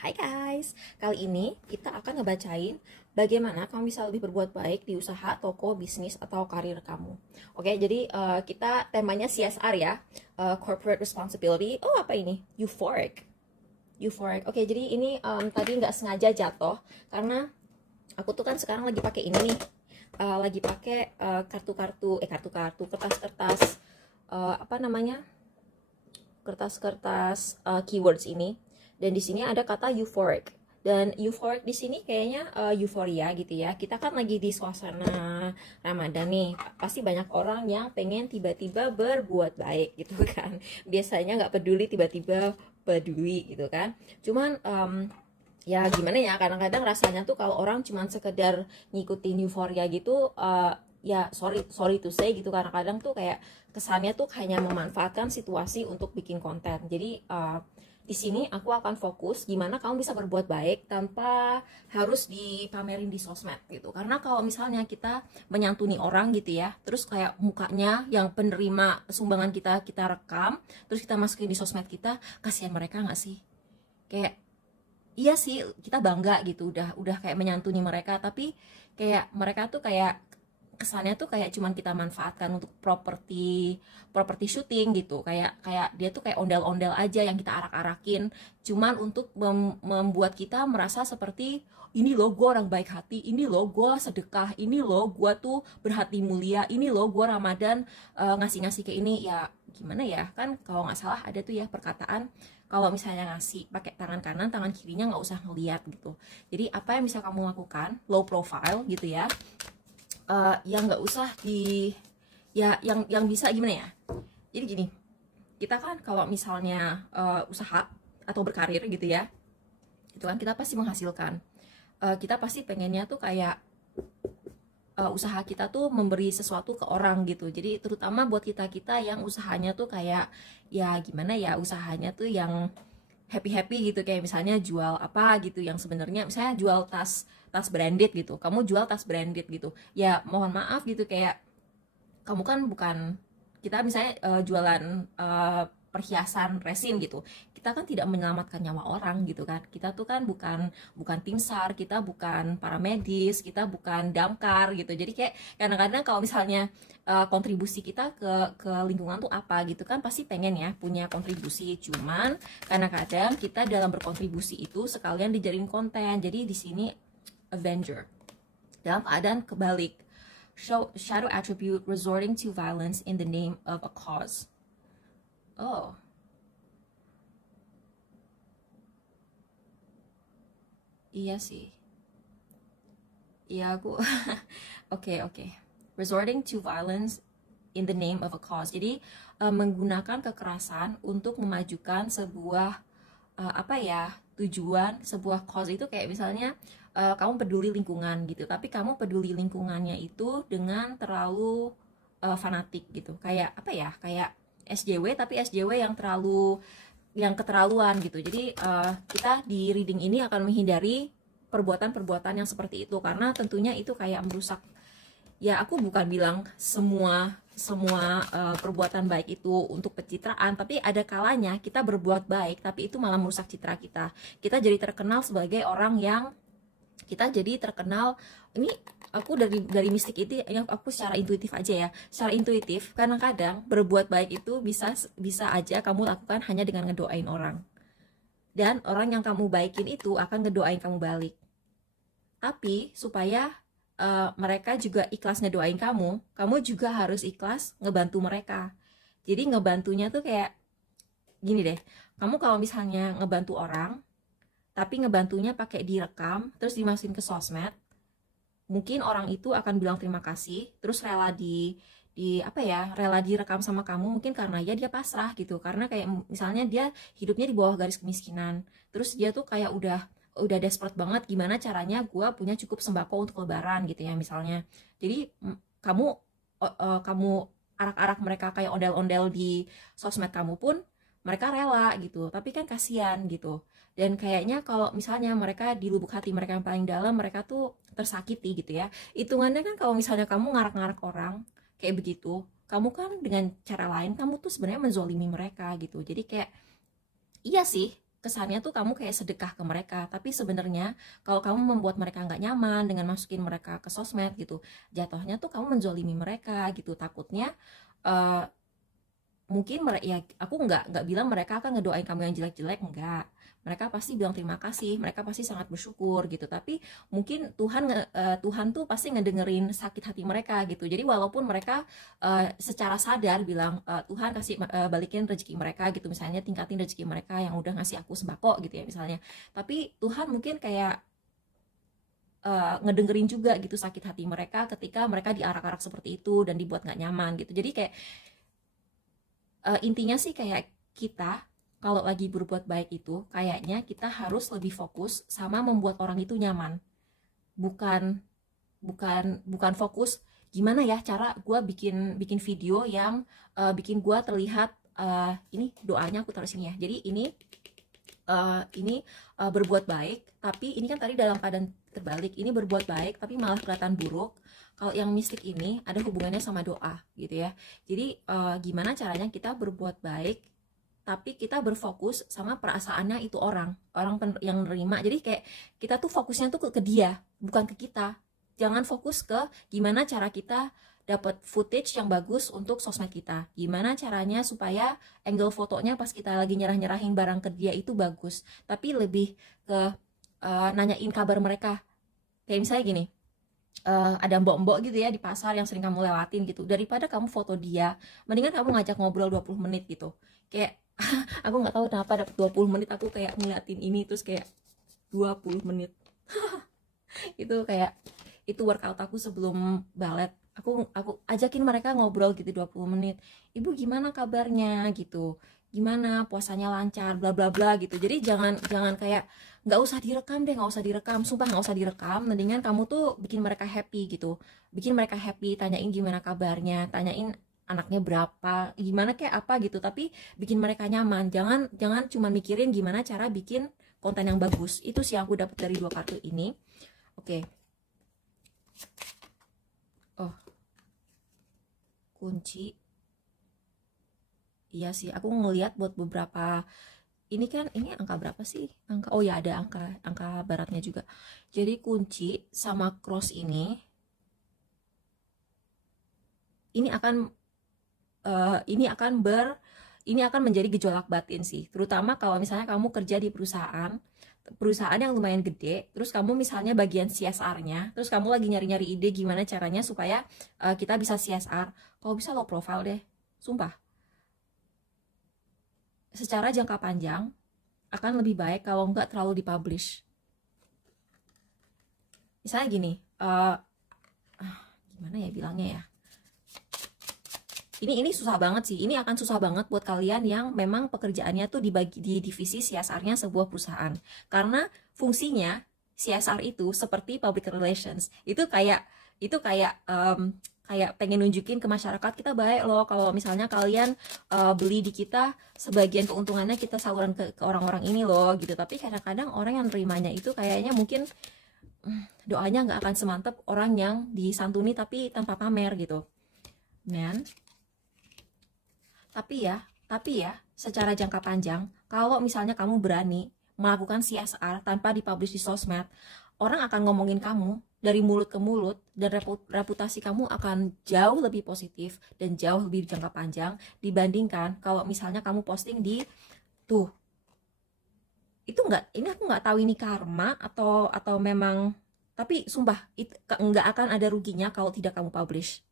Hai guys, kali ini kita akan ngebacain bagaimana kamu bisa lebih berbuat baik di usaha, toko, bisnis, atau karir kamu. Oke, jadi kita temanya CSR ya, Corporate Responsibility. Oh, apa ini? Euphoric. Euphoric. Oke, jadi ini tadi nggak sengaja jatuh karena aku tuh kan sekarang lagi pakai ini nih, lagi pakai kartu-kartu, kertas-kertas, apa namanya? Kertas-kertas keywords ini. Dan di sini ada kata euphoric. Dan euphoric di sini kayaknya euforia gitu ya. Kita kan lagi di suasana Ramadan nih. Pasti banyak orang yang pengen tiba-tiba berbuat baik gitu kan. Biasanya nggak peduli, tiba-tiba peduli gitu kan. Cuman ya gimana ya, kadang-kadang rasanya tuh kalau orang cuman sekedar ngikutin euforia gitu, ya sorry to say gitu, kadang-kadang tuh kayak kesannya tuh hanya memanfaatkan situasi untuk bikin konten. Jadi di sini aku akan fokus gimana kamu bisa berbuat baik tanpa harus dipamerin di sosmed gitu. Karena kalau misalnya kita menyantuni orang gitu ya, terus kayak mukanya yang penerima sumbangan kita rekam, terus kita masukin di sosmed kita, kasihan mereka nggak sih? Kayak iya sih, kita bangga gitu, udah kayak menyantuni mereka, tapi kayak mereka tuh kayak kesannya tuh kayak cuman kita manfaatkan untuk properti syuting gitu, kayak kayak dia tuh kayak ondel-ondel aja yang kita arak-arakin cuman untuk membuat kita merasa seperti ini loh gue orang baik hati, ini loh gue sedekah, ini loh gue tuh berhati mulia, ini loh gue Ramadan ngasih-ngasih ke ini. Ya gimana ya, kan kalau nggak salah ada tuh ya perkataan kalau misalnya ngasih pakai tangan kanan, tangan kirinya nggak usah ngeliat gitu. Jadi apa yang bisa kamu lakukan, low profile gitu ya, yang nggak usah di, ya yang bisa gimana ya. Jadi gini, kita kan kalau misalnya usaha atau berkarir gitu ya, itu kan kita pasti menghasilkan. Kita pasti pengennya tuh kayak usaha kita tuh memberi sesuatu ke orang gitu. Jadi terutama buat kita yang usahanya tuh kayak ya gimana ya, usahanya tuh yang happy gitu, kayak misalnya jual apa gitu yang sebenarnya misalnya jual tas branded gitu, kamu jual tas branded gitu ya, mohon maaf gitu, kayak kamu kan bukan, kita misalnya jualan perhiasan resin gitu, kita kan tidak menyelamatkan nyawa orang gitu kan. Kita tuh kan bukan bukan tim SAR, kita bukan paramedis, kita bukan damkar gitu. Jadi kayak kadang-kadang kalau misalnya kontribusi kita ke lingkungan tuh apa gitu kan, pasti pengen ya punya kontribusi. Cuman kadang-kadang kita dalam berkontribusi itu sekalian dijadiin konten. Jadi di sini Avenger dalam keadaan kebalik, shadow attribute resorting to violence in the name of a cause. Oh, iya sih. Iya aku oke. Resorting to violence in the name of a cause. Jadi menggunakan kekerasan untuk memajukan sebuah apa ya, tujuan, sebuah cause. Itu kayak misalnya kamu peduli lingkungan gitu, tapi kamu peduli lingkungannya itu dengan terlalu fanatik gitu. Kayak apa ya? Kayak SJW, tapi SJW yang terlalu, yang keterlaluan gitu. Jadi kita di reading ini akan menghindari perbuatan-perbuatan yang seperti itu, karena tentunya itu kayak merusak. Ya aku bukan bilang semua perbuatan baik itu untuk pencitraan, tapi ada kalanya kita berbuat baik tapi itu malah merusak citra kita. Kita jadi terkenal sebagai orang yang, kita jadi terkenal, ini aku dari mistik itu yang aku secara intuitif aja ya, secara intuitif kadang-kadang berbuat baik itu bisa aja kamu lakukan hanya dengan ngedoain orang, dan orang yang kamu baikin itu akan ngedoain kamu balik. Tapi supaya mereka juga ikhlas ngedoain kamu juga harus ikhlas ngebantu mereka. Jadi ngebantunya tuh kayak gini deh, kamu kalau misalnya ngebantu orang tapi ngebantunya pakai direkam terus dimasukin ke sosmed, mungkin orang itu akan bilang terima kasih, terus rela di apa ya, rela direkam sama kamu, mungkin karena ya dia pasrah gitu, karena kayak misalnya dia hidupnya di bawah garis kemiskinan, terus dia tuh kayak udah desperate banget gimana caranya gue punya cukup sembako untuk lebaran gitu ya misalnya. Jadi kamu arak-arak mereka kayak ondel-ondel di sosmed kamu pun mereka rela gitu, tapi kan kasihan gitu. Dan kayaknya kalau misalnya mereka di lubuk hati mereka yang paling dalam, mereka tuh tersakiti gitu ya. Hitungannya kan kalau misalnya kamu ngarak-ngarak orang kayak begitu, kamu kan dengan cara lain kamu tuh sebenarnya menzolimi mereka gitu. Jadi kayak iya sih, kesannya tuh kamu kayak sedekah ke mereka, tapi sebenarnya kalau kamu membuat mereka nggak nyaman dengan masukin mereka ke sosmed gitu, jatuhnya tuh kamu menzolimi mereka gitu. Takutnya uh, mungkin mereka, ya aku nggak bilang mereka akan ngedoain kamu yang jelek-jelek, enggak, mereka pasti bilang terima kasih, mereka pasti sangat bersyukur gitu, tapi mungkin Tuhan tuh pasti ngedengerin sakit hati mereka gitu. Jadi walaupun mereka secara sadar bilang Tuhan kasih balikin rezeki mereka gitu, misalnya tingkatin rezeki mereka yang udah ngasih aku sembako gitu ya misalnya, tapi Tuhan mungkin kayak ngedengerin juga gitu sakit hati mereka ketika mereka diarak-arak seperti itu dan dibuat nggak nyaman gitu. Jadi kayak intinya sih kayak kita kalau lagi berbuat baik itu kayaknya kita harus lebih fokus sama membuat orang itu nyaman, bukan bukan fokus gimana ya cara gue bikin bikin video yang bikin gue terlihat ini doanya aku taruh sini ya. Jadi ini berbuat baik, tapi ini kan tadi dalam keadaan terbalik, ini berbuat baik tapi malah kelihatan buruk. Kalau yang mistik ini ada hubungannya sama doa gitu ya. Jadi gimana caranya kita berbuat baik tapi kita berfokus sama perasaannya itu orang yang nerima. Jadi kayak kita tuh fokusnya tuh ke dia, bukan ke kita. Jangan fokus ke gimana cara kita dapat footage yang bagus untuk sosmed kita, gimana caranya supaya angle fotonya pas kita lagi nyerahin barang ke dia itu bagus, tapi lebih ke nanyain kabar mereka. Kayak misalnya gini, ada mbok-mbok gitu ya di pasar yang sering kamu lewatin gitu, daripada kamu foto dia, mendingan kamu ngajak ngobrol 20 menit gitu. Kayak aku nggak tahu kenapa dapat 20 menit aku kayak ngeliatin ini terus kayak 20 menit itu kayak itu workout aku sebelum balet. Aku ajakin mereka ngobrol gitu 20 menit. Ibu gimana kabarnya gitu, gimana puasanya lancar bla bla bla gitu. Jadi jangan kayak nggak usah direkam, sumpah nggak usah direkam. Mendingan kamu tuh bikin mereka happy gitu, bikin mereka happy, tanyain gimana kabarnya, tanyain anaknya berapa, gimana kayak apa gitu, tapi bikin mereka nyaman. Jangan cuma mikirin gimana cara bikin konten yang bagus. Itu sih yang aku dapat dari 2 kartu ini. Oke. Oh, kunci. Iya sih, aku ngeliat buat beberapa ini kan, ini angka berapa sih? Oh ya, ada angka baratnya juga. Jadi kunci sama cross ini akan ini akan menjadi gejolak batin sih, terutama kalau misalnya kamu kerja di perusahaan yang lumayan gede, terus kamu misalnya bagian CSR-nya, terus kamu lagi nyari-nyari ide gimana caranya supaya kita bisa CSR. Kalau bisa low profile deh, sumpah. Secara jangka panjang akan lebih baik kalau nggak terlalu dipublish. Misalnya gini, gimana ya bilangnya ya, ini susah banget sih. Ini akan susah banget buat kalian yang memang pekerjaannya tuh dibagi di divisi CSR-nya sebuah perusahaan. Karena fungsinya CSR itu seperti public relations. Itu kayak kayak pengen nunjukin ke masyarakat kita baik loh. Kalau misalnya kalian beli di kita, sebagian keuntungannya kita saluran ke orang-orang ini loh gitu. Tapi kadang-kadang orang yang nerimanya itu kayaknya mungkin doanya nggak akan semantap orang yang disantuni tapi tanpa pamer gitu. Men. Tapi ya, secara jangka panjang, kalau misalnya kamu berani melakukan CSR tanpa dipublish di sosmed, orang akan ngomongin kamu dari mulut ke mulut, dan reputasi kamu akan jauh lebih positif dan jauh lebih jangka panjang dibandingkan kalau misalnya kamu posting di tuh. Itu ini aku nggak tahu ini karma atau memang, tapi sumpah nggak akan ada ruginya kalau tidak kamu publish.